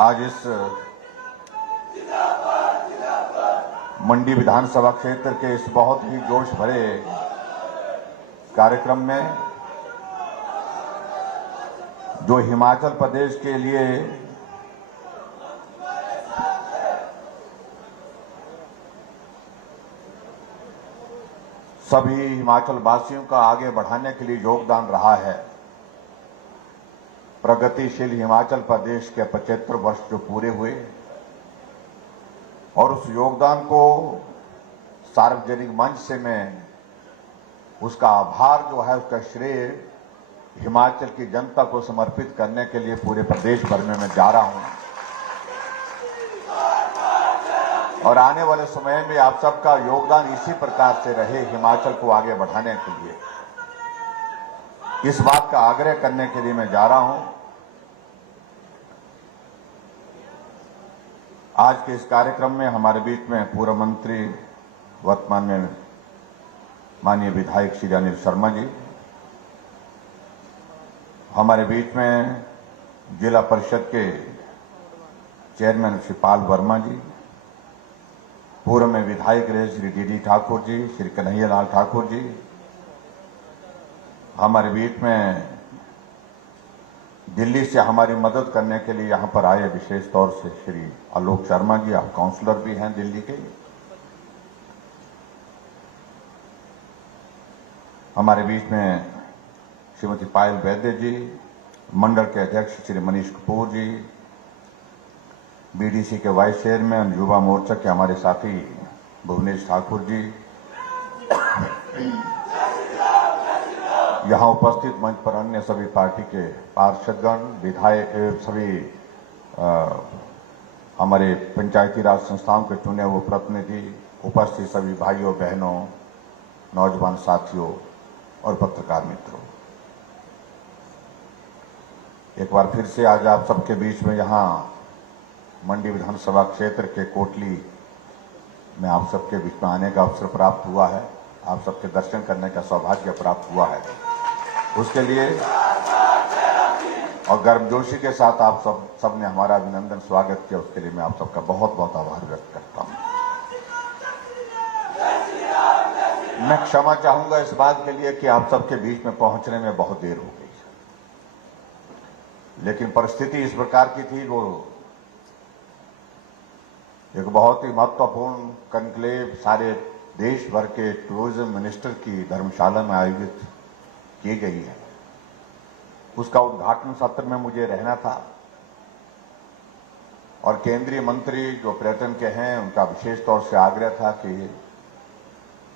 आज इस मंडी विधानसभा क्षेत्र के इस बहुत ही जोश भरे कार्यक्रम में जो हिमाचल प्रदेश के लिए सभी हिमाचल वासियों का आगे बढ़ाने के लिए योगदान रहा है। प्रगतिशील हिमाचल प्रदेश के 75 वर्ष जो पूरे हुए और उस योगदान को सार्वजनिक मंच से मैं उसका आभार जो है उसका श्रेय हिमाचल की जनता को समर्पित करने के लिए पूरे प्रदेश भर में मैं जा रहा हूं और आने वाले समय में आप सबका योगदान इसी प्रकार से रहे हिमाचल को आगे बढ़ाने के लिए। इस बात का आग्रह करने के लिए मैं जा रहा हूं। आज के इस कार्यक्रम में हमारे बीच में पूर्व मंत्री वर्तमान में माननीय विधायक श्री अनिल शर्मा जी, हमारे बीच में जिला परिषद के चेयरमैन श्री पाल वर्मा जी, पूर्व में विधायक रहे श्री डी ठाकुर जी, श्री कन्हैया लाल ठाकुर जी, हमारे बीच में दिल्ली से हमारी मदद करने के लिए यहां पर आए विशेष तौर से श्री आलोक शर्मा जी, आप काउंसलर भी हैं दिल्ली के, हमारे बीच में श्रीमती पायल वैद्य जी, मंडल के अध्यक्ष श्री मनीष कपूर जी, बीडीसी के वाइस चेयरमैन युवा मोर्चा के हमारे साथी भुवनेश ठाकुर जी, यहां उपस्थित मंच पर अन्य सभी पार्टी के पार्षदगण, विधायक, सभी हमारे पंचायती राज संस्थाओं के चुने हुए प्रतिनिधि, उपस्थित सभी भाइयों बहनों, नौजवान साथियों और पत्रकार मित्रों, एक बार फिर से आज आप सबके बीच में यहां मंडी विधानसभा क्षेत्र के कोटली में आप सबके बीच में आने का अवसर प्राप्त हुआ है, आप सबके दर्शन करने का सौभाग्य प्राप्त हुआ है। उसके लिए और गर्मजोशी के साथ आप सबने हमारा अभिनंदन स्वागत किया, उसके लिए मैं आप सबका बहुत बहुत आभार व्यक्त करता हूं। मैं क्षमा चाहूंगा इस बात के लिए कि आप सबके बीच में पहुंचने में बहुत देर हो गई, लेकिन परिस्थिति इस प्रकार की थी, वो एक बहुत ही महत्वपूर्ण कॉन्क्लेव सारे देश भर के टूरिज्म मिनिस्टर की धर्मशाला में आयोजित की गई है। उसका उद्घाटन सत्र में मुझे रहना था और केंद्रीय मंत्री जो पर्यटन के हैं उनका विशेष तौर से आग्रह था कि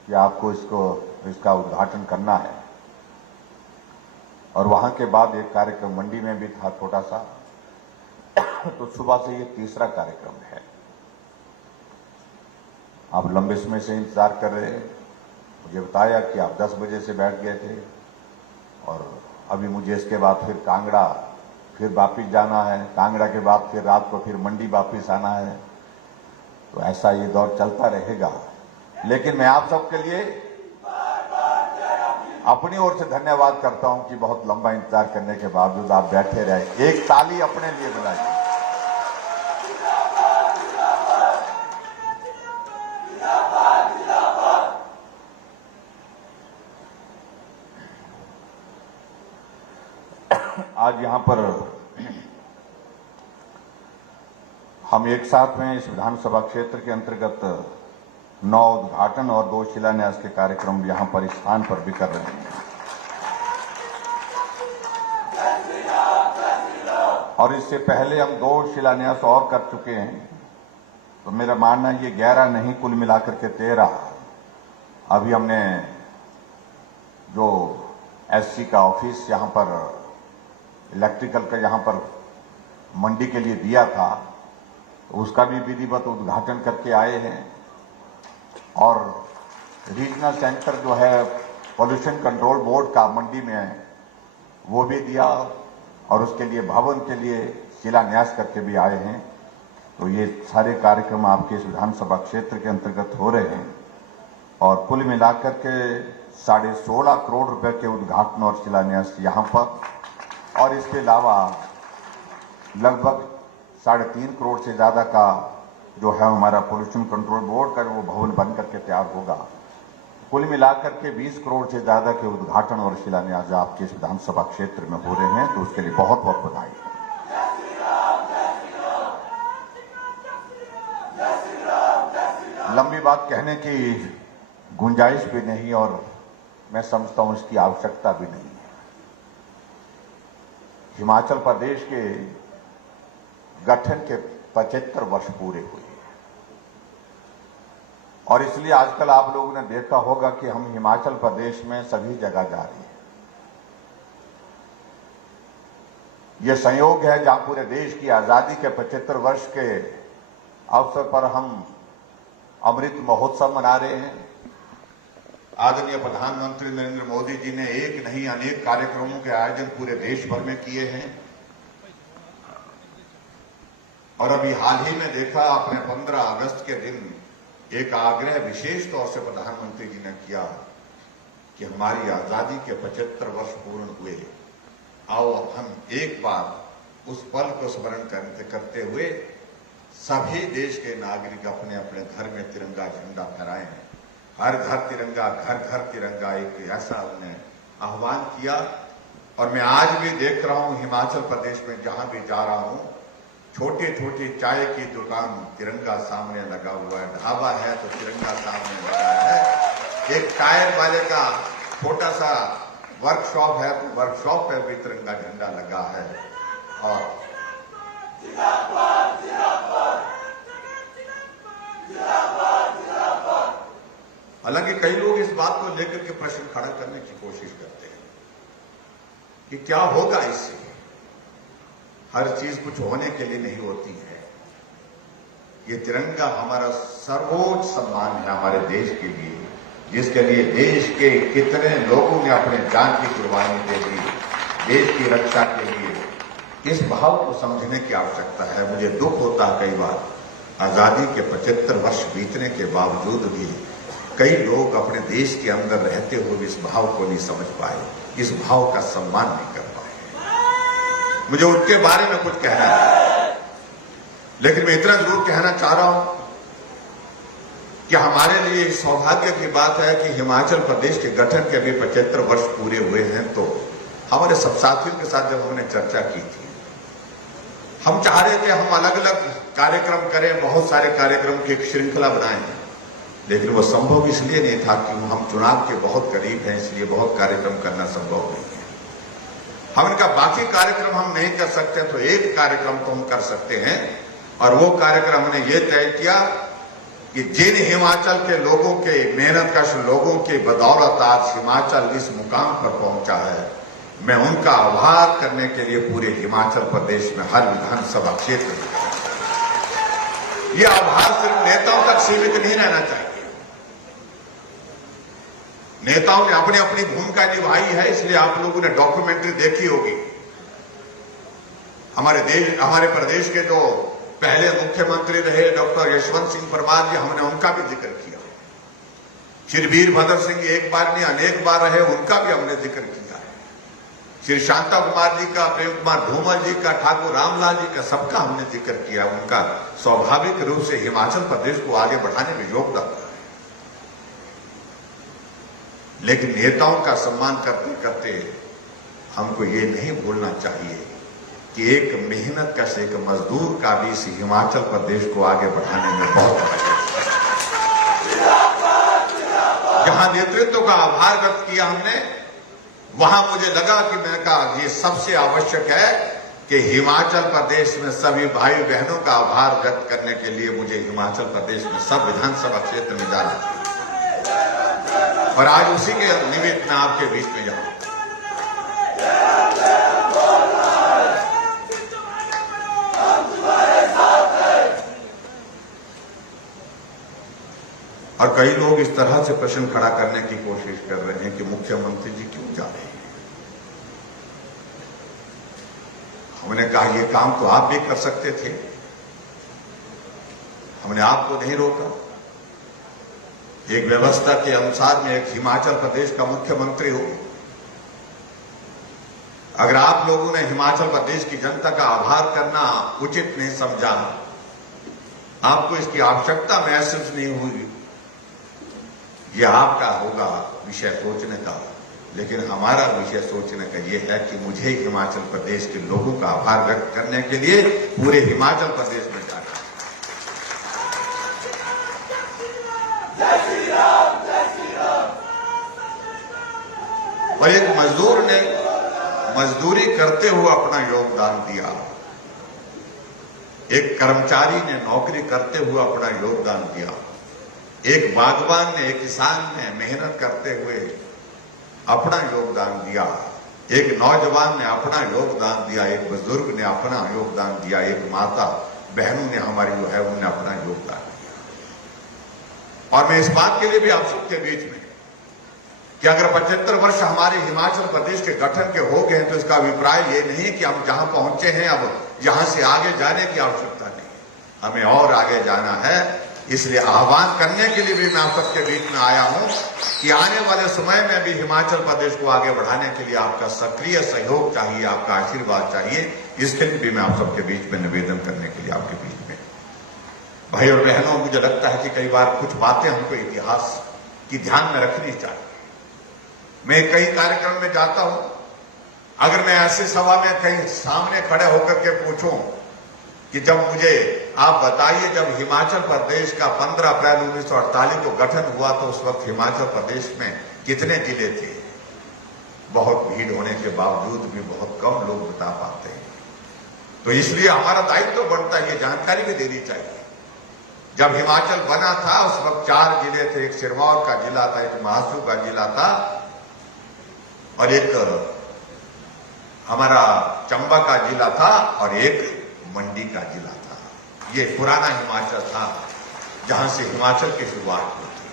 आपको इसका उद्घाटन करना है। और वहां के बाद एक कार्यक्रम मंडी में भी था छोटा सा, तो सुबह से ये तीसरा कार्यक्रम है। आप लंबे समय से इंतजार कर रहे हैं, मुझे बताया कि आप 10 बजे से बैठ गए थे और अभी मुझे इसके बाद फिर कांगड़ा फिर वापिस जाना है, कांगड़ा के बाद फिर रात को फिर मंडी वापिस आना है, तो ऐसा ये दौर चलता रहेगा। लेकिन मैं आप सबके लिए अपनी ओर से धन्यवाद करता हूं कि बहुत लंबा इंतजार करने के बावजूद आप बैठे रहे। एक ताली अपने लिए बजाइए। आज यहां पर हम एक साथ में इस विधानसभा क्षेत्र के अंतर्गत 9 उद्घाटन और 2 शिलान्यास के कार्यक्रम यहां पर इस स्थान पर भी कर रहे हैं और इससे पहले हम 2 शिलान्यास और कर चुके हैं। तो मेरा मानना है ये 11 नहीं, कुल मिलाकर के 13। अभी हमने जो एससी का ऑफिस यहां पर इलेक्ट्रिकल का यहां पर मंडी के लिए दिया था, तो उसका भी विधिवत उद्घाटन करके आए हैं और रीजनल सेंटर जो है पॉल्यूशन कंट्रोल बोर्ड का मंडी में वो भी दिया और उसके लिए भवन के लिए शिलान्यास करके भी आए हैं। तो ये सारे कार्यक्रम आपके इस विधानसभा क्षेत्र के अंतर्गत हो रहे हैं और कुल मिलाकर के 16.5 करोड़ रुपए के उद्घाटन और शिलान्यास यहां पर और इसके अलावा लगभग 3.5 करोड़ से ज्यादा का जो है हमारा पोल्यूशन कंट्रोल बोर्ड का वो भवन बन करके तैयार होगा। कुल मिलाकर के 20 करोड़ से ज्यादा के उद्घाटन और शिलान्यास आपके इस विधानसभा क्षेत्र में हो रहे हैं, तो उसके लिए बहुत बहुत बधाई है। लंबी बात कहने की गुंजाइश भी नहीं और मैं समझता हूं इसकी आवश्यकता भी नहीं है। हिमाचल प्रदेश के गठन के 75 वर्ष पूरे हुए और इसलिए आजकल आप लोगों ने देखा होगा कि हम हिमाचल प्रदेश में सभी जगह जा रहे हैं। यह संयोग है जहां पूरे देश की आजादी के 75 वर्ष के अवसर पर हम अमृत महोत्सव मना रहे हैं। आदरणीय प्रधानमंत्री नरेंद्र मोदी जी ने एक नहीं अनेक कार्यक्रमों के आयोजन पूरे देश भर में किए हैं और अभी हाल ही में देखा आपने 15 अगस्त के दिन एक आग्रह विशेष तौर से प्रधानमंत्री जी ने किया कि हमारी आजादी के 75 वर्ष पूर्ण हुए, आओ अब हम एक बार उस पल को स्मरण करते हुए सभी देश के नागरिक अपने अपने घर में तिरंगा झंडा फहराएं। हर घर तिरंगा, घर घर तिरंगा, एक ऐसा उन्होंने आह्वान किया। और मैं आज भी देख रहा हूं हिमाचल प्रदेश में जहां भी जा रहा हूं, छोटी छोटी चाय की दुकान तिरंगा सामने लगा हुआ है, ढाबा है तो तिरंगा सामने लगा है, एक टायर वाले का छोटा सा वर्कशॉप है तो वर्कशॉप पर भी तिरंगा झंडा लगा है। और हालांकि कई लोग इस बात को लेकर के प्रश्न खड़ा करने की कोशिश करते हैं कि क्या होगा इससे। हर चीज कुछ होने के लिए नहीं होती है। ये तिरंगा हमारा सर्वोच्च सम्मान है हमारे देश के लिए, जिसके लिए देश के कितने लोगों ने अपने जान की कुर्बानी दे दी देश की रक्षा के लिए। इस भाव को समझने की आवश्यकता है। मुझे दुख होता है कई बार आजादी के 75 वर्ष बीतने के बावजूद भी कई लोग अपने देश के अंदर रहते हुए इस भाव को नहीं समझ पाए, इस भाव का सम्मान नहीं कर पाए। मुझे उनके बारे में कुछ कहना है, लेकिन मैं इतना जरूर कहना चाह रहा हूं कि हमारे लिए सौभाग्य की बात है कि हिमाचल प्रदेश के गठन के अभी 75 वर्ष पूरे हुए हैं। तो हमारे सब साथियों के साथ जब हमने चर्चा की थी, हम चाह रहे थे हम अलग अलग कार्यक्रम करें, बहुत सारे कार्यक्रम की एक श्रृंखला बनाएं, लेकिन वो संभव इसलिए नहीं था कि हम चुनाव के बहुत करीब हैं, इसलिए बहुत कार्यक्रम करना संभव नहीं है। हम इनका बाकी कार्यक्रम हम नहीं कर सकते तो एक कार्यक्रम तो हम कर सकते हैं, और वो कार्यक्रम हमने ये तय किया कि जिन हिमाचल के लोगों के मेहनतकश लोगों की बदौलत आज हिमाचल इस मुकाम पर पहुंचा है, मैं उनका आभार करने के लिए पूरे हिमाचल प्रदेश में हर विधानसभा क्षेत्र में यह आभार सिर्फ नेताओं तक सीमित नहीं रहना चाहिए। नेताओं ने अपनी अपनी भूमिका निभाई है, इसलिए आप लोगों ने डॉक्यूमेंट्री देखी होगी। हमारे प्रदेश के जो पहले मुख्यमंत्री रहे डॉक्टर यशवंत सिंह परमार जी, हमने उनका भी जिक्र किया। श्री वीरभद्र सिंह एक बार नहीं अनेक बार रहे, उनका भी हमने जिक्र किया है। श्री शांता कुमार जी का, प्रेम कुमार धूमल जी का, ठाकुर रामलाल जी का, सबका हमने जिक्र किया। उनका स्वाभाविक रूप से हिमाचल प्रदेश को आगे बढ़ाने में योगदान है। लेकिन नेताओं का सम्मान करते करते हमको ये नहीं भूलना चाहिए कि एक मेहनत कश एक मजदूर का भी इस हिमाचल प्रदेश को आगे बढ़ाने में बहुत जहां नेतृत्व का आभार व्यक्त किया हमने, वहां मुझे लगा कि मैंने कहा ये सबसे आवश्यक है कि हिमाचल प्रदेश में सभी भाई बहनों का आभार व्यक्त करने के लिए मुझे हिमाचल प्रदेश में सब विधानसभा क्षेत्र में जाना चाहिए। और आज उसी के निमित्त मैं आपके बीच में जाऊं। और कई लोग इस तरह से प्रश्न खड़ा करने की कोशिश कर रहे हैं कि मुख्यमंत्री जी क्यों जा रहे हैं। हमने कहा ये काम तो आप भी कर सकते थे, हमने आपको नहीं रोका। एक व्यवस्था के अनुसार में एक हिमाचल प्रदेश का मुख्यमंत्री हो, अगर आप लोगों ने हिमाचल प्रदेश की जनता का आभार करना उचित नहीं समझा, आपको इसकी आवश्यकता महसूस नहीं हुई, यह आपका होगा विषय सोचने का। लेकिन हमारा विषय सोचने का यह है कि मुझे हिमाचल प्रदेश के लोगों का आभार व्यक्त करने के लिए पूरे हिमाचल प्रदेश में जाना है। और एक मजदूर ने मजदूरी करते हुए अपना योगदान दिया, एक कर्मचारी ने नौकरी करते हुए अपना योगदान दिया, एक बागवान ने, एक किसान ने मेहनत करते हुए अपना योगदान दिया, एक नौजवान ने अपना योगदान दिया, एक बुजुर्ग ने अपना योगदान दिया, एक माता बहनों ने हमारी जो है उन्होंने अपना योगदान दिया। और मैं इस बात के लिए भी आप सबके बीच में कि अगर 75 वर्ष हमारे हिमाचल प्रदेश के गठन के हो गए तो इसका अभिप्राय ये नहीं कि हम जहां पहुंचे हैं अब यहां से आगे जाने की आवश्यकता नहीं, हमें और आगे जाना है। इसलिए आह्वान करने के लिए भी मैं आप सबके बीच में आया हूं कि आने वाले समय में भी हिमाचल प्रदेश को आगे बढ़ाने के लिए आपका सक्रिय सहयोग चाहिए, आपका आशीर्वाद चाहिए। इसके लिए भी मैं आप सबके बीच में निवेदन करने के लिए आपके बीच में, भाई और बहनों, मुझे लगता है कि कई बार कुछ बातें हमको इतिहास की ध्यान में रखनी चाहिए। मैं कई कार्यक्रम में जाता हूं, अगर मैं ऐसे सभा में कहीं सामने खड़े होकर के पूछूं कि जब मुझे आप बताइए जब हिमाचल प्रदेश का 15 अप्रैल 1948 को गठन हुआ तो उस वक्त हिमाचल प्रदेश में कितने जिले थे, बहुत भीड़ होने के बावजूद भी बहुत कम लोग बता पाते हैं। तो इसलिए हमारा दायित्व तो बनता है, ये जानकारी भी देनी चाहिए। जब हिमाचल बना था उस वक्त 4 जिले थे, एक सिरमौर का जिला था, एक महासू का जिला था और एक हमारा चंबा का जिला था और एक मंडी का जिला था। ये पुराना हिमाचल था जहां से हिमाचल की शुरुआत हुई थी।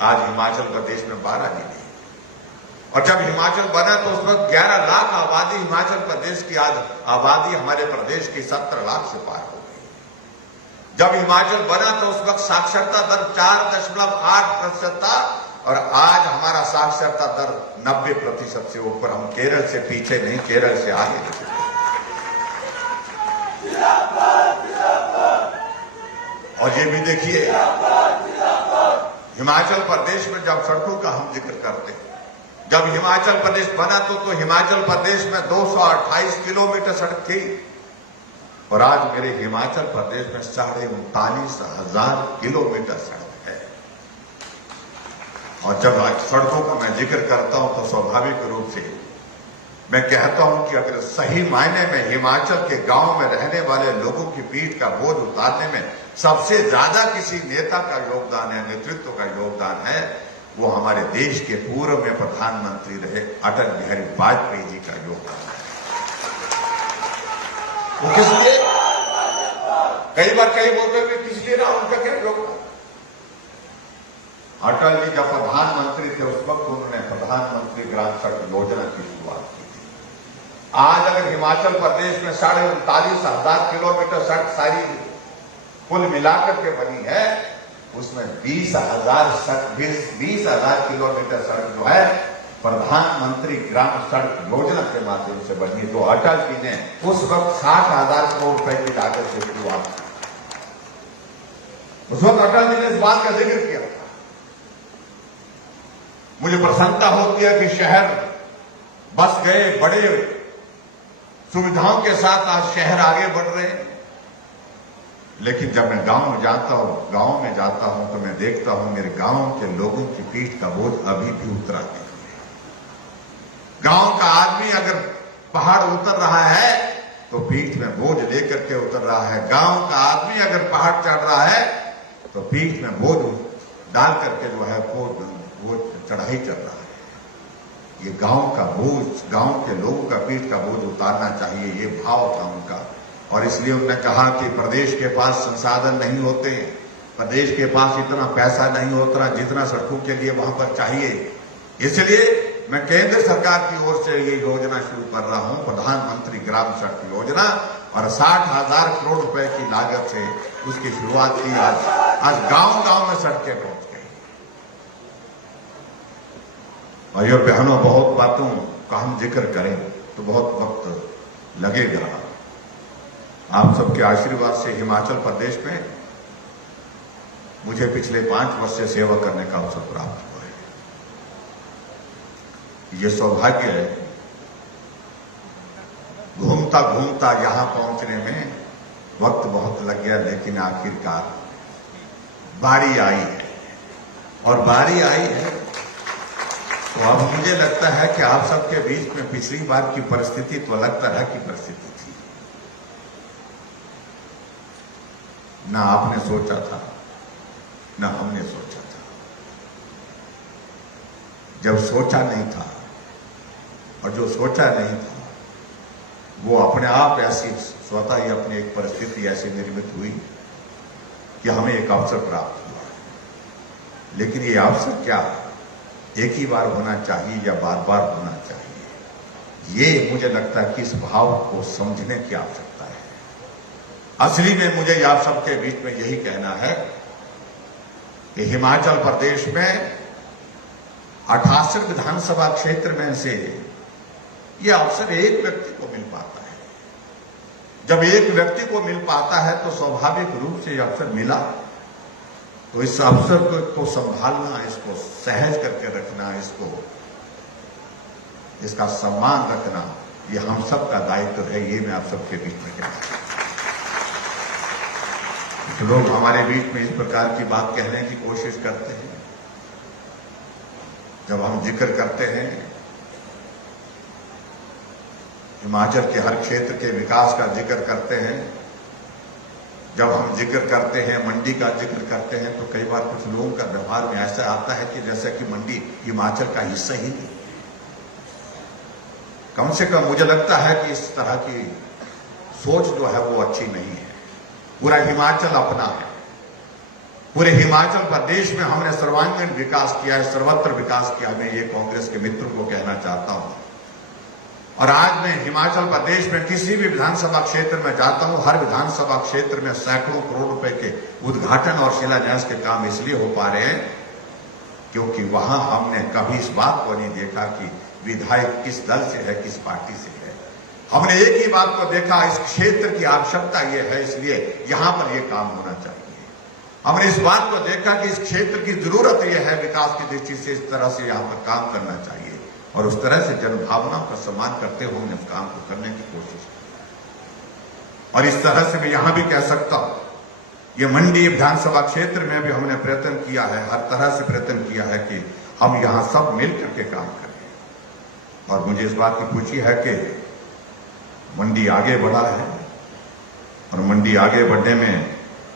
आज हिमाचल प्रदेश में 12 जिले, और जब हिमाचल बना तो उस वक्त 11 लाख आबादी, हिमाचल प्रदेश की आज आबादी हमारे प्रदेश की 17 लाख से पार हो गई। जब हिमाचल बना तो उस वक्त साक्षरता दर 4.8% था और आज हमारा साक्षरता दर 90% से ऊपर। हम केरल से पीछे नहीं, केरल से आगे। और ये भी देखिए, हिमाचल प्रदेश में जब सड़कों का हम जिक्र करते हैं, जब हिमाचल प्रदेश बना तो हिमाचल प्रदेश में 228 किलोमीटर सड़क थी और आज मेरे हिमाचल प्रदेश में 39,500 किलोमीटर सड़क है। और जब आज सड़कों का मैं जिक्र करता हूं तो स्वाभाविक रूप से मैं कहता हूं कि अगर सही मायने में हिमाचल के गांव में रहने वाले लोगों की पीठ का बोझ उतारने में सबसे ज्यादा किसी नेता का योगदान है, नेतृत्व का योगदान है, वो हमारे देश के पूर्व में प्रधानमंत्री रहे अटल बिहारी वाजपेयी जी का योगदान है। वो किस लिए, कई बार कई बोलते हुए किस लिए रहा, उनका क्या योगदान। अटल जी जब प्रधानमंत्री थे उस वक्त उन्होंने प्रधानमंत्री ग्राम सड़क योजना की शुरुआत की थी। आज अगर हिमाचल प्रदेश में 39,500 किलोमीटर सड़क सारी कुल मिलाकर के बनी है, उसमें 20,000 किलोमीटर सड़क जो है प्रधानमंत्री ग्राम सड़क योजना के माध्यम से बनी। तो अटल जी ने उस वक्त 60,000 करोड़ रुपए की लागत से शुरुआत की। उस वक्त अटल जी ने इस बात का जिक्र किया था। मुझे प्रसन्नता होती है कि शहर बस गए, बड़े सुविधाओं के साथ आज शहर आगे बढ़ रहे हैं। लेकिन जब मैं गांव में जाता हूं तो मैं देखता हूं मेरे गांव के लोगों की पीठ का बोझ अभी भी उतरा नहीं। गांव का आदमी अगर पहाड़ उतर रहा है तो पीठ में बोझ लेकर के उतर रहा है। गांव का आदमी अगर पहाड़ चढ़ रहा है तो पीठ में बोझ डाल करके जो है वो चढ़ाई चल रहा है। ये गांव का बोझ, गांव के लोगों का पीठ का बोझ उतारना चाहिए, ये भाव था उनका। और इसलिए उन्होंने कहा कि प्रदेश के पास संसाधन नहीं होते, प्रदेश के पास इतना पैसा नहीं होता जितना सड़कों के लिए वहां पर चाहिए। इसलिए मैं केंद्र सरकार की ओर से ये योजना शुरू कर रहा हूं, प्रधानमंत्री ग्राम सड़क योजना, और 60,000 करोड़ रुपए की लागत से उसकी शुरुआत की। आज गांव-गांव में सड़कें पहुंच गई। भाइयों बहनों, बहुत बातों का हम जिक्र करें। तो बहुत वक्त लगेगा। आप सबके आशीर्वाद से हिमाचल प्रदेश में मुझे पिछले 5 वर्ष से सेवा करने का अवसर प्राप्त हुआ है। ये सौभाग्य है। घूमता घूमता यहां पहुंचने में वक्त बहुत लग गया, लेकिन आखिरकार बारी आई है। और बारी आई है तो अब मुझे लगता है कि आप सबके बीच में पिछली बार की परिस्थिति तो अलग तरह की परिस्थिति थी। ना आपने सोचा था, ना हमने सोचा था। जब सोचा नहीं था और जो सोचा नहीं था वो अपने आप ऐसी स्वतः ही अपनी एक परिस्थिति ऐसी निर्मित हुई कि हमें एक अवसर प्राप्त हुआ। लेकिन ये अवसर क्या एक ही बार होना चाहिए या बार बार होना चाहिए, ये मुझे लगता है कि इस भाव को समझने की आवश्यकता है। असली में मुझे आप सबके बीच में यही कहना है कि हिमाचल प्रदेश में 68 विधानसभा क्षेत्र में से यह अवसर एक व्यक्ति को मिल पाता है। जब एक व्यक्ति को मिल पाता है तो स्वाभाविक रूप से यह अवसर मिला, तो इस अवसर को संभालना, इसको सहज करके रखना, इसका सम्मान रखना, ये हम सब का दायित्व है। ये मैं आप सबके बीच में कहता हूं। लोग हमारे बीच में इस प्रकार की बात कहने की कोशिश करते हैं। जब हम जिक्र करते हैं हिमाचल के हर क्षेत्र के विकास का जिक्र करते हैं, जब हम जिक्र करते हैं मंडी का जिक्र करते हैं, तो कई बार कुछ लोगों का व्यवहार में ऐसा आता है कि जैसे कि मंडी हिमाचल का हिस्सा ही नहीं। कम से कम मुझे लगता है कि इस तरह की सोच जो है वो अच्छी नहीं है। पूरा हिमाचल अपना है। पूरे हिमाचल प्रदेश में हमने सर्वांगीण विकास किया है, सर्वत्र विकास किया। मैं ये कांग्रेस के मित्रों को कहना चाहता हूं। और आज मैं हिमाचल प्रदेश में किसी भी विधानसभा क्षेत्र में जाता हूं, हर विधानसभा क्षेत्र में सैकड़ों करोड़ रुपए के उद्घाटन और शिलान्यास के काम इसलिए हो पा रहे हैं क्योंकि वहां हमने कभी इस बात को नहीं देखा कि विधायक किस दल से है, किस पार्टी से है। हमने एक ही बात को देखा, इस क्षेत्र की आवश्यकता यह है, इसलिए यहां पर यह काम होना चाहिए। हमने इस बात को देखा कि इस क्षेत्र की जरूरत यह है, विकास की दृष्टि से इस तरह से यहां पर काम करना चाहिए, और उस तरह से जनभावनाओं का सम्मान करते हुए हमने उस काम को करने की कोशिश की। और इस तरह से मैं यहां भी कह सकता हूं, ये मंडी विधानसभा क्षेत्र में भी हमने प्रयत्न किया है, हर तरह से प्रयत्न किया है कि हम यहां सब मिलकर के काम करें। और मुझे इस बात की खुशी है कि मंडी आगे बढ़ा है, और मंडी आगे बढ़ने में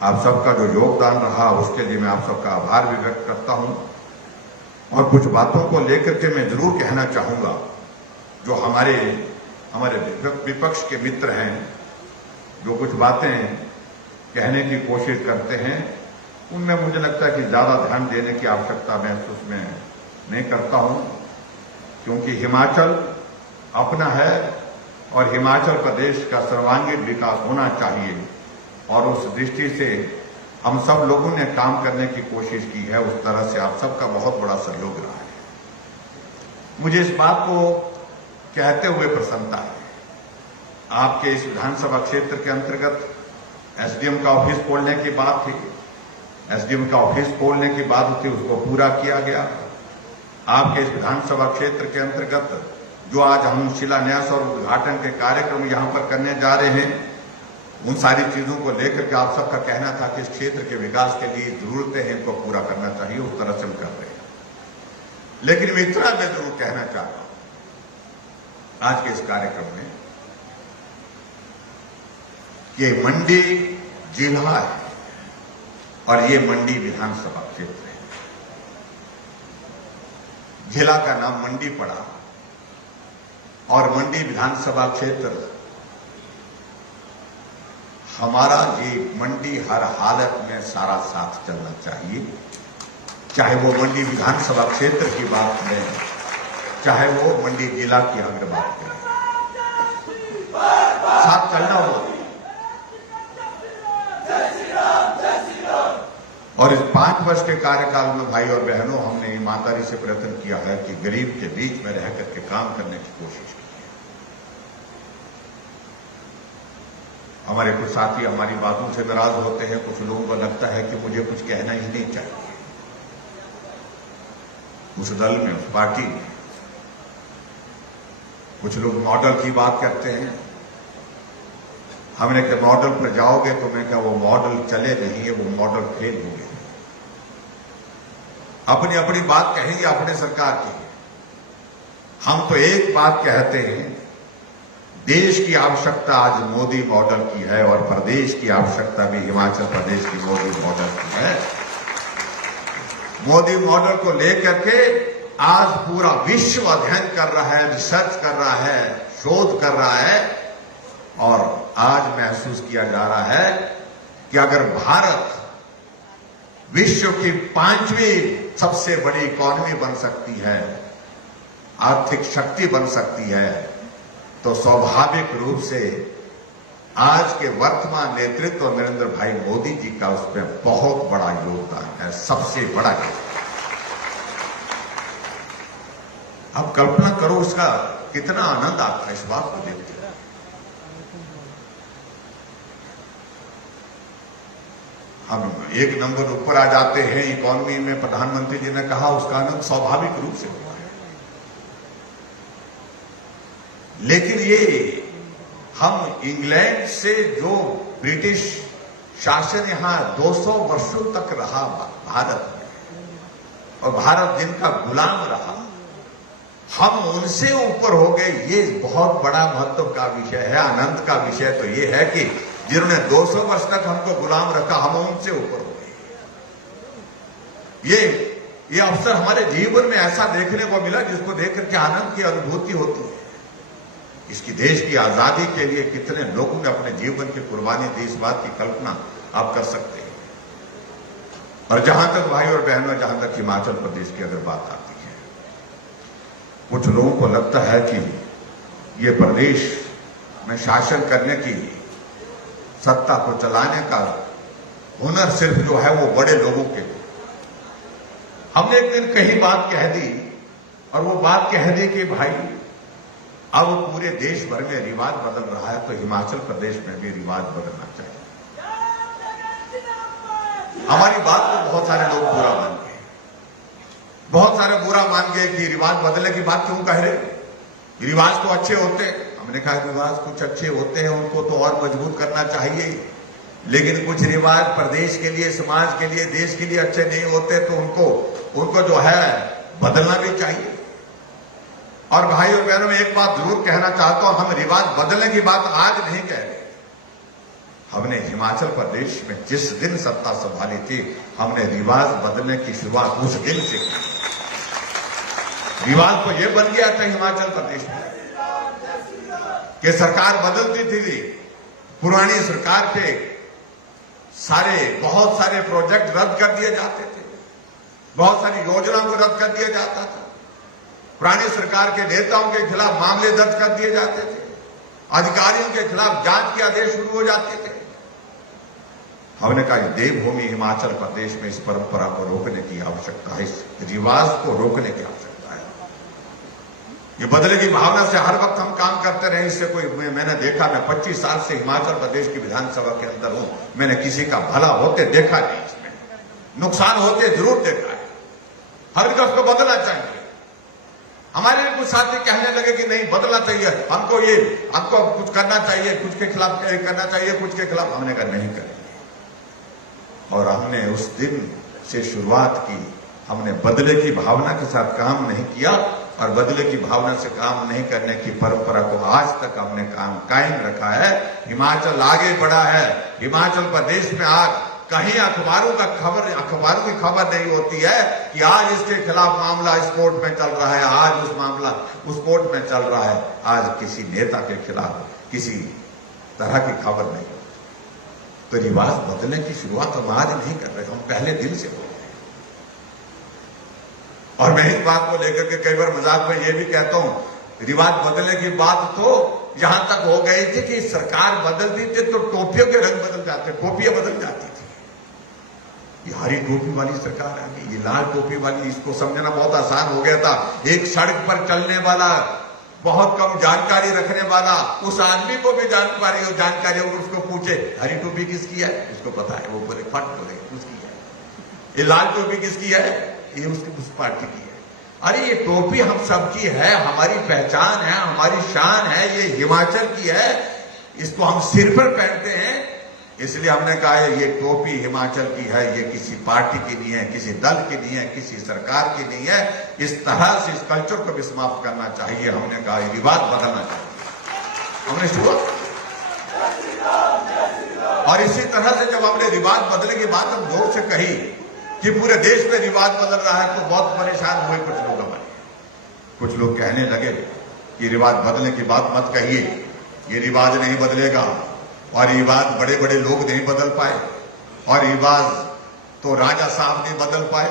आप सबका जो योगदान रहा उसके लिए मैं आप सबका आभार भी व्यक्त करता हूं। और कुछ बातों को लेकर के मैं जरूर कहना चाहूंगा, जो हमारे विपक्ष के मित्र हैं, जो कुछ बातें कहने की कोशिश करते हैं, उनमें मुझे लगता है कि ज्यादा ध्यान देने की आवश्यकता मैं उसमें नहीं करता हूं, क्योंकि हिमाचल अपना है और हिमाचल प्रदेश का सर्वांगीण विकास होना चाहिए। और उस दृष्टि से हम सब लोगों ने काम करने की कोशिश की है। उस तरह से आप सबका बहुत बड़ा सहयोग रहा है। मुझे इस बात को कहते हुए प्रसन्नता है, आपके इस विधानसभा क्षेत्र के अंतर्गत एसडीएम का ऑफिस खोलने की बात थी। एसडीएम का ऑफिस खोलने की बात थी, उसको पूरा किया गया। आपके इस विधानसभा क्षेत्र के अंतर्गत जो आज हम शिलान्यास और उद्घाटन के कार्यक्रम यहां पर करने जा रहे हैं, उन सारी चीजों को लेकर के आप सबका कहना था कि इस क्षेत्र के विकास के लिए जरूरतें हैं, इनको पूरा करना चाहिए। उस तरह से हम कर रहे हैं। लेकिन मैं इतना मैं जरूर कहना चाहता हूं आज के इस कार्यक्रम में कि मंडी जिला है और ये मंडी विधानसभा क्षेत्र है। जिला का नाम मंडी पड़ा और मंडी विधानसभा क्षेत्र हमारा ये मंडी हर हालत में सारा साथ चलना चाहिए, चाहे वो मंडी विधानसभा क्षेत्र की बात करें, चाहे वो मंडी जिला की अगर बात करें, साथ चलना होगा। और इस 5 वर्ष के कार्यकाल में भाई और बहनों हमने ईमानदारी से प्रयत्न किया है कि गरीब के बीच में रह करके काम करने की कोशिश की है। हमारे कुछ साथी हमारी बातों से नाराज होते हैं, कुछ लोगों को लगता है कि मुझे कुछ कहना ही नहीं चाहिए। उस दल में, उस पार्टी में कुछ लोग मॉडल की बात करते हैं। हमने कहा मॉडल पर जाओगे तो मैं कहा वो मॉडल चले नहीं है, वो मॉडल फेल हो गए। अपनी अपनी बात कहेंगे अपने सरकार की। हम तो एक बात कहते हैं, देश की आवश्यकता आज मोदी मॉडल की है और प्रदेश की आवश्यकता भी हिमाचल प्रदेश की मोदी मॉडल की है। मोदी मॉडल को लेकर के आज पूरा विश्व अध्ययन कर रहा है, रिसर्च कर रहा है, शोध कर रहा है और आज महसूस किया जा रहा है कि अगर भारत विश्व की 5वीं सबसे बड़ी इकॉनमी बन सकती है, आर्थिक शक्ति बन सकती है, तो स्वाभाविक रूप से आज के वर्तमान नेतृत्व नरेंद्र भाई मोदी जी का उसमें बहुत बड़ा योगदान है, सबसे बड़ा योगदान। अब कल्पना करो उसका कितना आनंद आता है इस बात को देखते हुए। हम एक नंबर ऊपर आ जाते हैं इकॉनमी में, प्रधानमंत्री जी ने कहा, उसका आनंद स्वाभाविक रूप से हुआ है। लेकिन ये हम इंग्लैंड से जो ब्रिटिश शासन यहां 200 वर्षों तक रहा भारत में और भारत जिनका गुलाम रहा, हम उनसे ऊपर हो गए। ये बहुत बड़ा महत्व का विषय है, आनंद का विषय तो ये है कि जिन्होंने 200 वर्ष तक हमको गुलाम रखा, हम उनसे ऊपर हो गए। ये अवसर हमारे जीवन में ऐसा देखने को मिला जिसको देख करके आनंद की अनुभूति होती है। इसकी देश की आजादी के लिए कितने लोगों ने अपने जीवन की कुर्बानी दी, इस बात की कल्पना आप कर सकते हैं। और जहां तक भाई और बहनों, जहां तक हिमाचल प्रदेश की अगर बात आती है, कुछ लोगों को लगता है कि ये प्रदेश में शासन करने की, सत्ता को चलाने का हुनर सिर्फ जो है वो बड़े लोगों के। हमने एक दिन कहीं बात कह दी और वो बात कह दी कि भाई अब पूरे देश भर में रिवाज बदल रहा है, तो हिमाचल प्रदेश में भी रिवाज बदलना चाहिए। हमारी बात को बहुत सारे लोग बुरा मान गए, बहुत सारे बुरा मान गए कि रिवाज बदलने की बात क्यों कह रहे, रिवाज तो अच्छे होते हैं। हमने कहा रिवाज कुछ अच्छे होते हैं, उनको तो और मजबूत करना चाहिए, लेकिन कुछ रिवाज प्रदेश के लिए, समाज के लिए, देश के लिए अच्छे नहीं होते, तो उनको जो है बदलना भी चाहिए। और भाई और बहनों, में एक बात जरूर कहना चाहता हूं, हम रिवाज बदलने की बात आज नहीं कह रहे। हमने हिमाचल प्रदेश में जिस दिन सत्ता संभाली थी, हमने रिवाज बदलने की शुरुआत उस दिन से की। रिवाज तो यह बन गया था हिमाचल प्रदेश में कि सरकार बदलती थी, पुरानी सरकार के बहुत सारे प्रोजेक्ट रद्द कर दिए जाते थे, बहुत सारी योजनाओं को रद्द कर दिया जाता था, पुरानी सरकार के नेताओं के खिलाफ मामले दर्ज कर दिए जाते थे, अधिकारियों के खिलाफ जांच के आदेश शुरू हो जाते थे। हमने कहा देवभूमि हिमाचल प्रदेश में इस परंपरा को रोकने की आवश्यकता है, इस रिवाज को रोकने की आवश्यकता है। ये बदले की भावना से हर वक्त हम काम करते रहे, इससे कोई, मैंने देखा, मैं 25 साल से हिमाचल प्रदेश की विधानसभा के अंदर हूं, मैंने किसी का भला होते देखा नहीं, इसमें नुकसान होते जरूर देखा है। हर विकास को बदलना चाहिए। हमारे कुछ साथी कहने लगे कि नहीं बदलना चाहिए, हमको कुछ करना चाहिए, कुछ के खिलाफ करना चाहिए, कुछ के खिलाफ। हमने कहा नहीं करेंगे। और हमने उस दिन से शुरुआत की। हमने बदले की भावना के साथ काम नहीं किया और बदले की भावना से काम नहीं करने की परंपरा को आज तक हमने कायम रखा है। हिमाचल आगे बढ़ा है। हिमाचल प्रदेश में आज कहीं अखबारों की खबर नहीं होती है कि आज इसके खिलाफ मामला इस कोर्ट में चल रहा है, आज उस मामला उस कोर्ट में चल रहा है। आज किसी नेता के खिलाफ किसी तरह की खबर नहीं। तो रिवाज बदलने की शुरुआत हम आज नहीं कर रहे, हम पहले दिन से हो रहे हैं। और मैं इस बात को लेकर के कई बार मजाक में ये भी कहता हूं, रिवाज बदलने की बात तो यहां तक हो गई थी कि सरकार बदलती थी तो टोपियों के रंग बदल जाते, टोपियां बदल जाती थी। ये हरी टोपी वाली सरकार है, ये लाल टोपी वाली, इसको समझना बहुत आसान हो गया था। एक सड़क पर चलने वाला बहुत कम जानकारी रखने वाला उस आदमी को भी जानकारी हो, उसको पूछे हरी टोपी किसकी है, उसको पता है, वो बोले फट बोले उसकी है। ये लाल टोपी किसकी है, ये उसकी उस पार्टी की है। अरे ये टोपी हम सबकी है, हमारी पहचान है, हमारी शान है, ये हिमाचल की है, इसको हम सिर पर पहनते हैं। इसलिए हमने कहा है ये टोपी हिमाचल की है, ये किसी पार्टी की नहीं है, किसी दल की नहीं है, किसी सरकार की नहीं है। इस तरह से इस कल्चर को भी समाप्त करना चाहिए। हमने कहा ये रिवाज बदलना चाहिए, हमने शुरू। और इसी तरह से जब हमने रिवाज बदलने की बात हम जोर से कही कि पूरे देश में रिवाज बदल रहा है, तो बहुत परेशान हुए कुछ लोग हमारे। कुछ लोग कहने लगे कि रिवाज बदलने की बात मत कहिए, ये रिवाज नहीं बदलेगा, और रिवाज बड़े बड़े लोग नहीं बदल पाए, और रिवाज तो राजा साहब नहीं बदल पाए,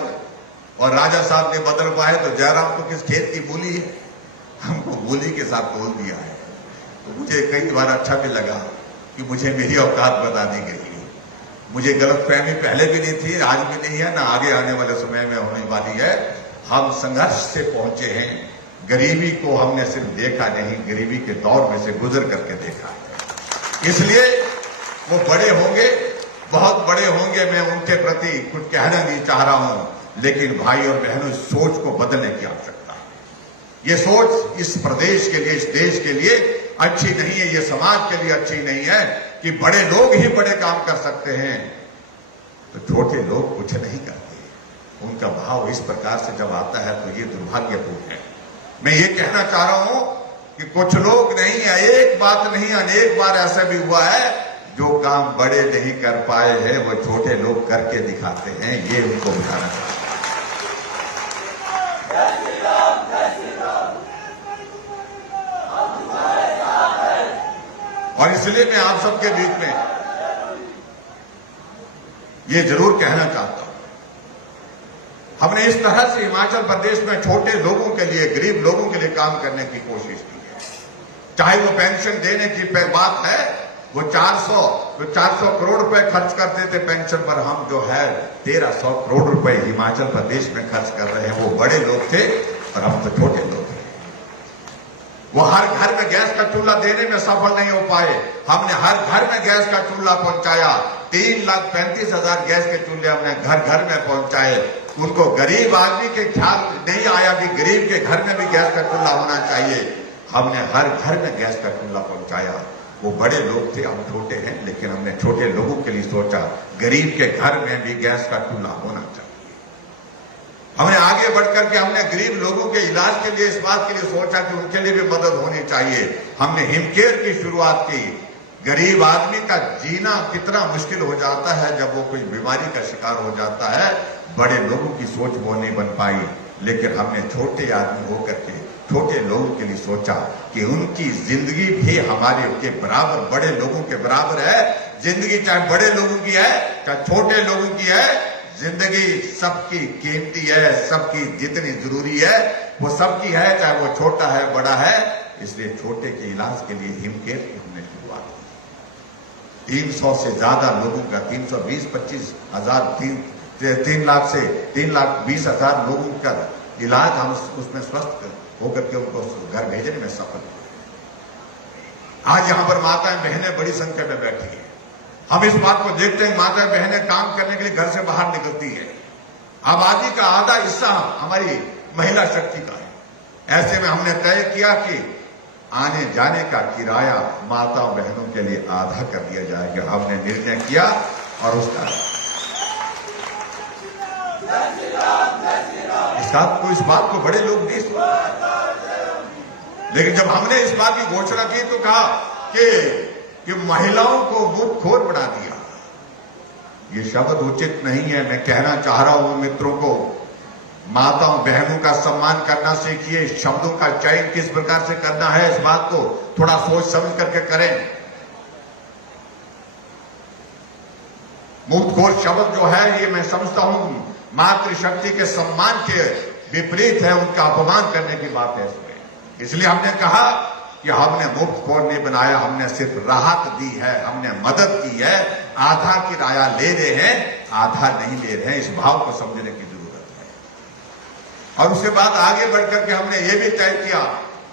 और राजा साहब नहीं बदल पाए तो जयराम तो किस खेत की मूली है, हमको मूली के साथ तोल दिया है। तो मुझे कई बार अच्छा भी लगा कि मुझे मेरी औकात बता दी गई। मुझे गलतफहमी पहले भी नहीं थी, आज भी नहीं है, ना आगे आने वाले समय में होने वाली है। हम संघर्ष से पहुंचे हैं, गरीबी को हमने सिर्फ देखा नहीं, गरीबी के दौर में से गुजर करके देखा है। इसलिए वो बड़े होंगे, बहुत बड़े होंगे, मैं उनके प्रति कुछ कहना नहीं चाह रहा हूं, लेकिन भाई और बहनों इस सोच को बदलने की आवश्यकता है। ये सोच इस प्रदेश के लिए, इस देश के लिए अच्छी नहीं है, ये समाज के लिए अच्छी नहीं है कि बड़े लोग ही बड़े काम कर सकते हैं तो छोटे लोग कुछ नहीं करते। उनका भाव इस प्रकार से जब आता है तो ये दुर्भाग्यपूर्ण है। मैं ये कहना चाह रहा हूं कि कुछ लोग नहीं है, एक बात नहीं, अनेक बार ऐसा भी हुआ है, जो काम बड़े नहीं कर पाए हैं वो छोटे लोग करके दिखाते हैं। ये उनको बताना चाहता हूं। और इसलिए मैं आप सबके बीच में ये जरूर कहना चाहता हूं, हमने इस तरह से हिमाचल प्रदेश में छोटे लोगों के लिए, गरीब लोगों के लिए काम करने की कोशिश की है। चाहे वो पेंशन देने की बात है, वो 400 करोड़ रुपए खर्च करते थे पेंशन पर, हम जो है 1300 करोड़ रुपए हिमाचल प्रदेश में खर्च कर रहे हैं। वो बड़े लोग थे और हम तो छोटे लोग थे। वो हर घर में गैस का चूल्हा देने में सफल नहीं हो पाए, हमने हर घर में गैस का चूल्हा पहुंचाया। 3,35,000 गैस के चूल्हे हमने घर घर में पहुंचाए। उनको गरीब आदमी के ख्याल नहीं आया कि गरीब के घर में भी गैस का चूल्हा होना चाहिए। हमने हर घर में गैस का चूल्हा पहुंचाया। वो बड़े लोग थे, हम छोटे हैं, लेकिन हमने छोटे लोगों के लिए सोचा, गरीब के घर में भी गैस का चूल्हा होना चाहिए। हमने आगे बढ़कर के हमने गरीब लोगों के इलाज के लिए, इस बात के लिए सोचा कि उनके लिए भी मदद होनी चाहिए। हमने हिमकेयर की शुरुआत की। गरीब आदमी का जीना कितना मुश्किल हो जाता है जब वो कोई बीमारी का शिकार हो जाता है। बड़े लोगों की सोच वो नहीं बन पाई, लेकिन हमने छोटे आदमी होकर के छोटे लोगों के लिए सोचा कि उनकी जिंदगी भी हमारे के बराबर, बड़े लोगों के बराबर है। जिंदगी चाहे बड़े लोगों की है चाहे छोटे लोगों की है, जिंदगी सबकी कीमती है, सबकी जितनी जरूरी है वो सबकी है, चाहे वो छोटा है बड़ा है। इसलिए छोटे के इलाज के लिए हिमकेयर की हमने शुरुआत की। 300 से ज्यादा लोगों का, 320-25 हजार, 3 लाख से 3,20,000 लोगों का इलाज हम उसमें स्वस्थ होकर के उनको घर भेजने में सफल हुए। आज यहां पर माताएं बहनें बड़ी संख्या में बैठी हैं। हम इस बात को देखते हैं, माताएं बहनें काम करने के लिए घर से बाहर निकलती है। आबादी का आधा हिस्सा हमारी महिला शक्ति का है। ऐसे में हमने तय किया कि आने जाने का किराया माताओं बहनों के लिए आधा कर दिया जाएगा। हमने निर्णय किया और उसका इस बात को बड़े लोग नहीं सुनते, लेकिन जब हमने इस बात की घोषणा की तो कहा कि महिलाओं को मुखखोर बना दिया। ये शब्द उचित नहीं है। मैं कहना चाह रहा हूं मित्रों को, माताओं बहनों का सम्मान करना सीखिए। शब्दों का चयन किस प्रकार से करना है, इस बात को थोड़ा सोच समझ करके करें। मुखखोर शब्द जो है, ये मैं समझता हूं मातृशक्ति के सम्मान के विपरीत है, उनका अपमान करने की बात है इसमें। इसलिए हमने कहा कि हमने मुफ्तखोर नहीं बनाया, हमने सिर्फ राहत दी है, हमने मदद की है। आधा किराया ले रहे हैं, आधा नहीं ले रहे हैं, इस भाव को समझने की जरूरत है। और उसके बाद आगे बढ़कर के हमने ये भी तय किया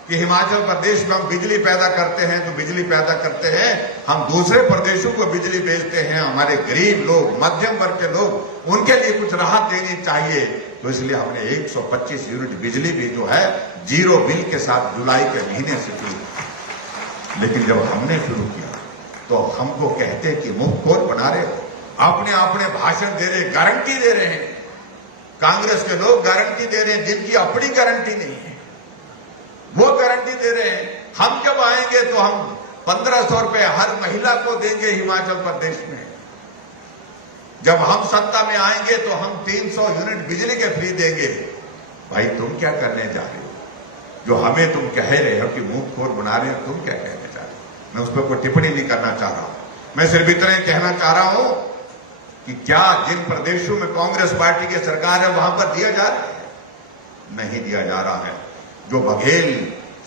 कि हिमाचल प्रदेश में हम बिजली पैदा करते हैं तो बिजली पैदा करते हैं, हम दूसरे प्रदेशों को बिजली बेचते हैं। हमारे गरीब लोग, मध्यम वर्ग के लोग, उनके लिए कुछ राहत देनी चाहिए। तो इसलिए हमने 125 यूनिट बिजली भी जो है जीरो बिल के साथ जुलाई के महीने से शुरू किया। लेकिन जब हमने शुरू किया तो हमको कहते हैं कि मुफ्तखोर बना रहे हो, अपने भाषण दे रहे, गारंटी दे रहे हैं। कांग्रेस के लोग गारंटी दे रहे हैं जिनकी अपनी गारंटी नहीं है, वो गारंटी दे रहे हैं। हम जब आएंगे तो हम 1500 रुपए हर महिला को देंगे हिमाचल प्रदेश में। जब हम सत्ता में आएंगे तो हम 300 यूनिट बिजली के फ्री देंगे। भाई तुम क्या करने जा रहे हो? जो हमें तुम कह रहे हो कि मुफ्तखोर बना रहे हो, तुम क्या कहने जा रहे हो? मैं उस पर कोई टिप्पणी नहीं करना चाह रहा हूं। मैं सिर्फ इतना ही कहना चाह रहा हूं कि क्या जिन प्रदेशों में कांग्रेस पार्टी की सरकार है वहां पर दिया जा रहा है? नहीं दिया जा रहा है। जो बघेल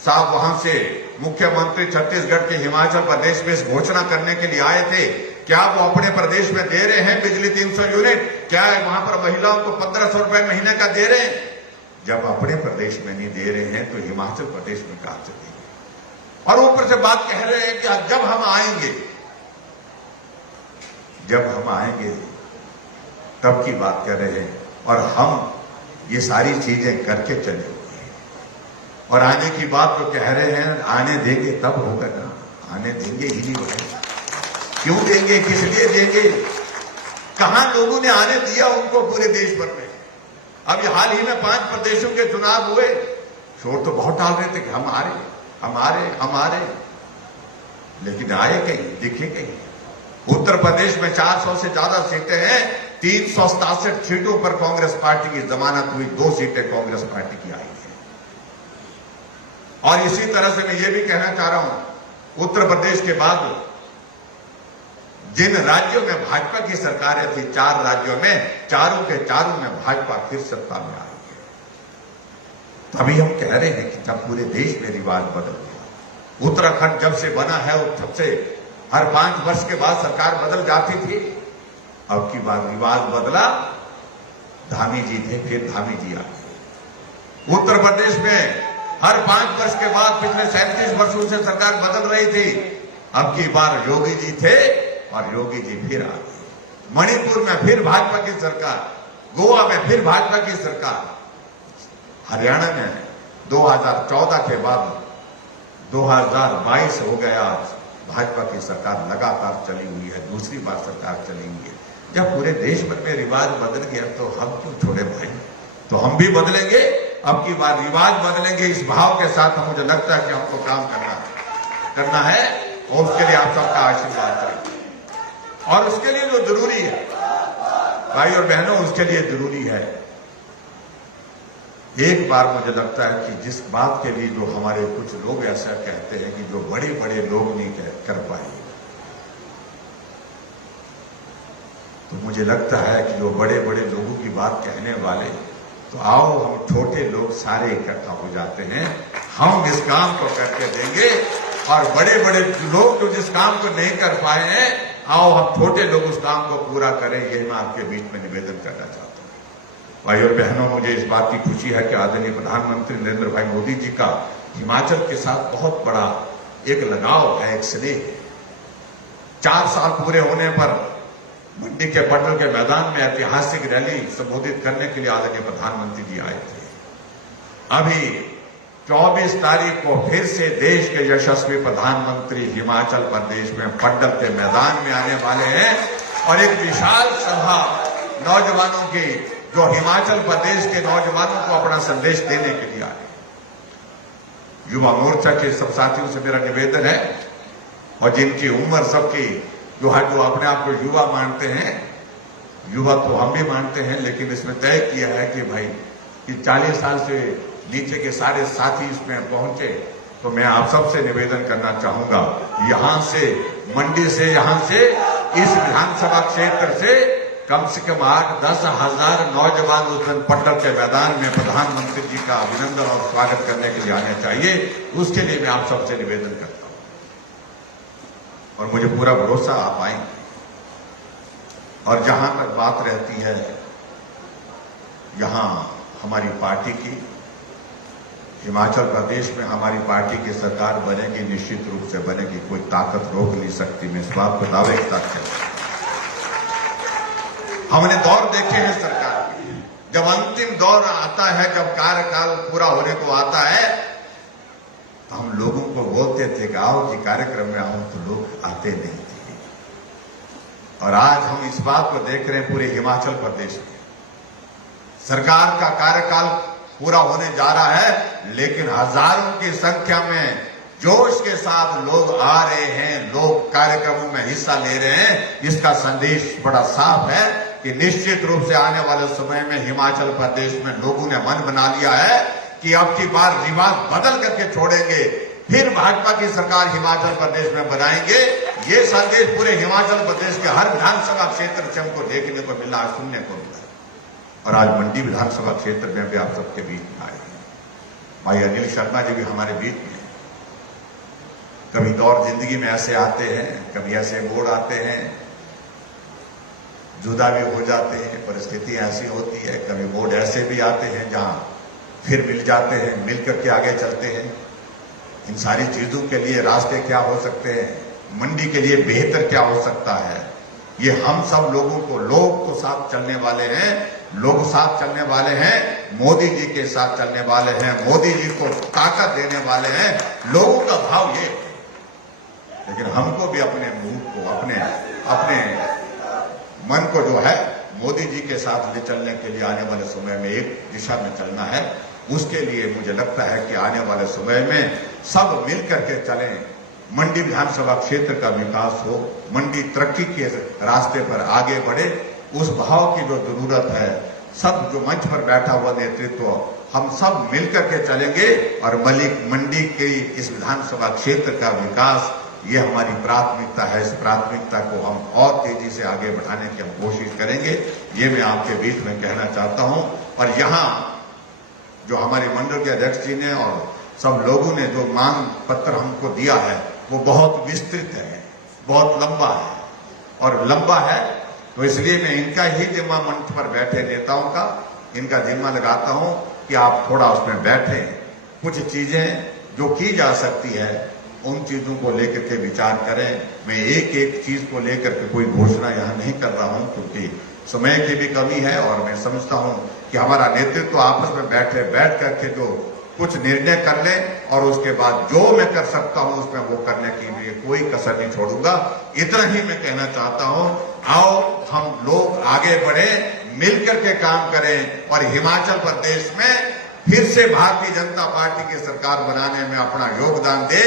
साहब वहां से मुख्यमंत्री छत्तीसगढ़ के हिमाचल प्रदेश में इस घोषणा करने के लिए आए थे, क्या वो अपने प्रदेश में दे रहे हैं बिजली 300 यूनिट? क्या वहां पर महिलाओं को 1500 रुपए महीने का दे रहे हैं? जब अपने प्रदेश में नहीं दे रहे हैं तो हिमाचल प्रदेश में कहां से देंगे? और ऊपर से बात कह रहे हैं कि जब हम आएंगे तब की बात कर रहे हैं। और हम ये सारी चीजें करके चले हुए हैं। और आने की बात तो कह रहे हैं, आने देंगे तब होगा ना, आने देंगे ही नहीं होगा। क्यों देंगे? किस लिए देंगे? कहां लोगों ने आने दिया उनको पूरे देश भर में? अभी हाल ही में 5 प्रदेशों के चुनाव हुए, शोर तो बहुत डाल रहे थे कि हम आ रहे, लेकिन आए कहीं, दिखे कहीं? उत्तर प्रदेश में 400 से ज्यादा सीटें हैं, 367 सीटों पर कांग्रेस पार्टी की जमानत हुई, 2 सीटें कांग्रेस पार्टी की आई है। और इसी तरह से मैं ये भी कहना चाह रहा हूं, उत्तर प्रदेश के बाद जिन राज्यों में भाजपा की सरकारें थी, 4 राज्यों में, चारों के चारों में भाजपा फिर सत्ता में आई है। तभी हम कह रहे हैं कि जब पूरे देश में रिवाज बदल गया। उत्तराखंड जब से बना है तब से हर 5 वर्ष के बाद सरकार बदल जाती थी। अब की बार रिवाज बदला, धामी जी थे, फिर धामी जी आ गए। उत्तर प्रदेश में हर 5 वर्ष के बाद पिछले 37 वर्षों से सरकार बदल रही थी। अब की बार योगी जी थे और योगी जी फिर आ गए। मणिपुर में फिर भाजपा की सरकार, गोवा में फिर भाजपा की सरकार, हरियाणा में 2014 के बाद 2022 हो गया, भाजपा की सरकार लगातार चली हुई है, दूसरी बार सरकार चली हुई है। जब पूरे देश भर में रिवाज बदल गया तो हम क्यों छोड़े भाई? तो हम भी बदलेंगे, अब की बार रिवाज बदलेंगे। इस भाव के साथ मुझे लगता है कि हमको काम करना है और उसके लिए आप सबका आशीर्वाद चाहिए। और उसके लिए जो जरूरी है भाई और बहनों, उसके लिए जरूरी है, एक बार मुझे लगता है कि जिस बात के लिए जो हमारे कुछ लोग ऐसा कहते हैं कि जो बड़े बड़े लोग नहीं कर पाए, तो मुझे लगता है कि जो बड़े बड़े लोगों की बात कहने वाले, तो आओ हम छोटे लोग सारे इकट्ठा हो जाते हैं, हम इस काम को करके देंगे। और बड़े बड़े लोग जो जिस काम को नहीं कर पाए हैं, आओ हम छोटे लोग उस काम को पूरा करें। यही मैं आपके बीच में निवेदन करना चाहता हूं। भाई और बहनों, मुझे इस बात की खुशी है कि आदरणीय प्रधानमंत्री नरेंद्र भाई मोदी जी का हिमाचल के साथ बहुत बड़ा एक लगाव है, एक स्नेह है। 4 साल पूरे होने पर मंडी के पटल के मैदान में ऐतिहासिक रैली संबोधित करने के लिए आदरणीय प्रधानमंत्री जी आए थे। अभी 24 तारीख को फिर से देश के यशस्वी प्रधानमंत्री हिमाचल प्रदेश में पटल के मैदान में आने वाले हैं और एक विशाल सभा नौजवानों की, जो हिमाचल प्रदेश के नौजवानों को अपना संदेश देने के लिए आए। युवा मोर्चा के सब साथियों से मेरा निवेदन है, और जिनकी उम्र सबकी जो अपने आप को युवा मानते हैं, युवा तो हम भी मानते हैं, लेकिन इसमें तय किया है कि भाई कि 40 साल से नीचे के सारे साथी इसमें पहुंचे। तो मैं आप सबसे निवेदन करना चाहूंगा, यहां से मंडी से, यहां से इस विधानसभा क्षेत्र से कम 8-10 हजार नौजवान उस दिन पटल के मैदान में प्रधानमंत्री जी का अभिनंदन और स्वागत करने के लिए आने चाहिए। उसके लिए मैं आप सबसे निवेदन करता हूं और मुझे पूरा भरोसा आप आएंगे। और जहां तक बात रहती है यहां हमारी पार्टी की, हिमाचल प्रदेश में हमारी पार्टी की सरकार बनेगी, निश्चित रूप से बनेगी, कोई ताकत रोक नहीं सकती। मैं इस बात को दावे के साथ कहता हूं। हमने दौर देखे हैं सरकार के, जब अंतिम दौर आता है, जब कार्यकाल पूरा होने को आता है, तो हम लोगों को बोलते थे कि आओ जी कार्यक्रम में आओ, तो लोग आते नहीं थे। और आज हम इस बात को देख रहे हैं पूरे हिमाचल प्रदेश में सरकार का कार्यकाल पूरा होने जा रहा है, लेकिन हजारों की संख्या में जोश के साथ लोग आ रहे हैं, लोग कार्यक्रमों में हिस्सा ले रहे हैं। इसका संदेश बड़ा साफ है कि निश्चित रूप से आने वाले समय में हिमाचल प्रदेश में लोगों ने मन बना लिया है कि अब की बार रिवाज बदल करके छोड़ेंगे, फिर भाजपा की सरकार हिमाचल प्रदेश में बनाएंगे। ये संदेश पूरे हिमाचल प्रदेश के हर विधानसभा क्षेत्र से हमको देखने को मिला, सुनने को मिला। और आज मंडी विधानसभा क्षेत्र में भी आप सबके बीच में आए हैं। भाई अनिल शर्मा जी भी हमारे बीच में। कभी दौर जिंदगी में ऐसे आते हैं, कभी ऐसे मोड़ आते हैं, जुदा भी हो जाते हैं, परिस्थिति ऐसी होती है। कभी मोड़ ऐसे भी आते हैं जहां फिर मिल जाते हैं, मिल करके आगे चलते हैं। इन सारी चीजों के लिए रास्ते क्या हो सकते हैं, मंडी के लिए बेहतर क्या हो सकता है, ये हम सब लोगों को, लोग तो साथ चलने वाले हैं, लोग साथ चलने वाले हैं, मोदी जी के साथ चलने वाले हैं, मोदी जी को ताकत देने वाले हैं, लोगों का भाव ये। लेकिन हमको भी अपने मूड को, अपने मन को जो है मोदी जी के साथ ले चलने के लिए आने वाले समय में एक दिशा में चलना है। उसके लिए मुझे लगता है कि आने वाले समय में सब मिल करके चलें, मंडी विधानसभा क्षेत्र का विकास हो, मंडी तरक्की के रास्ते पर आगे बढ़े। उस भाव की जो जरूरत है, सब जो मंच पर बैठा हुआ नेतृत्व, हम सब मिलकर के चलेंगे और मंडी के इस विधानसभा क्षेत्र का विकास, ये हमारी प्राथमिकता है। इस प्राथमिकता को हम और तेजी से आगे बढ़ाने की हम कोशिश करेंगे, ये मैं आपके बीच में कहना चाहता हूं। और यहाँ जो हमारे मंडल के अध्यक्ष जी ने और सब लोगों ने जो मांग पत्र हमको दिया है, वो बहुत विस्तृत है, बहुत लंबा है। और लंबा है तो इसलिए मैं इनका ही जिम्मा, मंच पर बैठे नेताओं का इनका जिम्मा लगाता हूं कि आप थोड़ा उसमें बैठे, कुछ चीजें जो की जा सकती है उन चीजों को लेकर के विचार करें। मैं एक एक चीज को लेकर के कोई घोषणा यहां नहीं कर रहा हूं, क्योंकि समय की भी कमी है। और मैं समझता हूं कि हमारा नेतृत्व आपस में बैठ करके जो कुछ निर्णय कर ले, और उसके बाद जो मैं कर सकता हूं उसमें वो करने की लिए कोई कसर नहीं छोड़ूंगा। इतना ही मैं कहना चाहता हूं, आओ हम लोग आगे बढ़े, मिलकर के काम करें और हिमाचल प्रदेश में फिर से भारतीय जनता पार्टी की सरकार बनाने में अपना योगदान दे।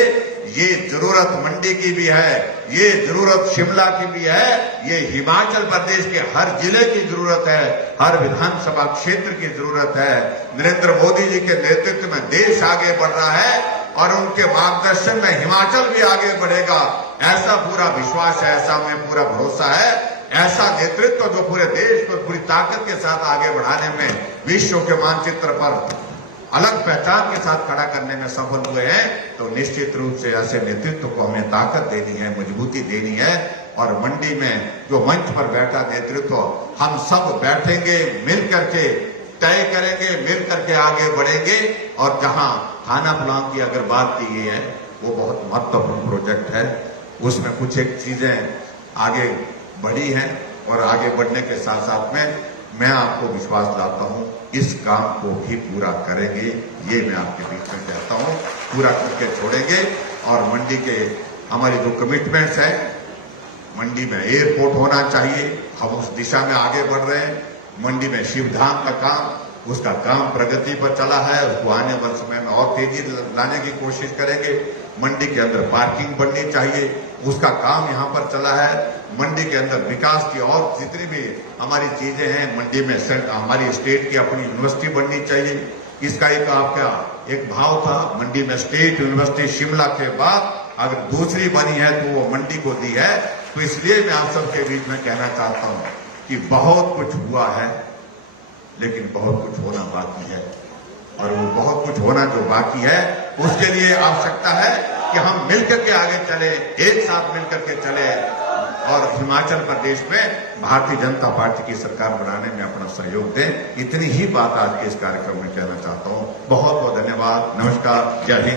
ये जरूरत मंडी की भी है, ये जरूरत शिमला की भी है, ये हिमाचल प्रदेश के हर जिले की जरूरत है, हर विधानसभा क्षेत्र की जरूरत है। नरेंद्र मोदी जी के नेतृत्व में देश आगे बढ़ रहा है और उनके मार्गदर्शन में हिमाचल भी आगे बढ़ेगा, ऐसा पूरा विश्वास है, ऐसा हमें पूरा भरोसा है। ऐसा नेतृत्व जो पूरे देश को पूरी ताकत के साथ आगे बढ़ाने में, विश्व के मानचित्र पर अलग पहचान के साथ खड़ा करने में सफल हुए हैं, तो निश्चित रूप से ऐसे नेतृत्व को हमें ताकत देनी है, मजबूती देनी है। और मंडी में जो मंच पर बैठा नेतृत्व, हम सब बैठेंगे, मिल करके तय करेंगे, मिल करके आगे बढ़ेंगे। और जहां थाना प्लान की अगर बात की गई है, वो बहुत महत्वपूर्ण प्रोजेक्ट है, उसमें कुछ एक चीजें आगे बढ़ी हैं और आगे बढ़ने के साथ साथ में मैं आपको विश्वास दिलाता हूं इस काम को भी पूरा करेंगे। ये मैं आपके बीच में कहता हूं, पूरा करके छोड़ेंगे। और मंडी के हमारी जो कमिटमेंट्स है, मंडी में एयरपोर्ट होना चाहिए, हम उस दिशा में आगे बढ़ रहे हैं। मंडी में शिवधाम का काम, उसका काम प्रगति पर चला है, उसको आने वाले समय में और तेजी लाने की कोशिश करेंगे। मंडी के अंदर पार्किंग बननी चाहिए, उसका काम यहाँ पर चला है। मंडी के अंदर विकास की और जितनी भी हमारी चीजें हैं, मंडी में हमारी स्टेट की अपनी यूनिवर्सिटी बननी चाहिए। इसका एक आपका एक भाव था, मंडी में स्टेट यूनिवर्सिटी शिमला के बाद अगर दूसरी बनी है तो वो मंडी को दी है। तो इसलिए मैं आप सबके बीच में कहना चाहता हूं कि बहुत कुछ हुआ है, लेकिन बहुत कुछ होना बाकी है। और वो बहुत कुछ होना जो बाकी है, उसके लिए आवश्यकता है कि हम मिलकर के आगे चले, एक साथ मिलकर के चले। और हिमाचल प्रदेश में भारतीय जनता पार्टी की सरकार बनाने में अपना सहयोग दें। इतनी ही बात आज के इस कार्यक्रम में कहना चाहता हूं। बहुत बहुत धन्यवाद। नमस्कार। जय हिंद।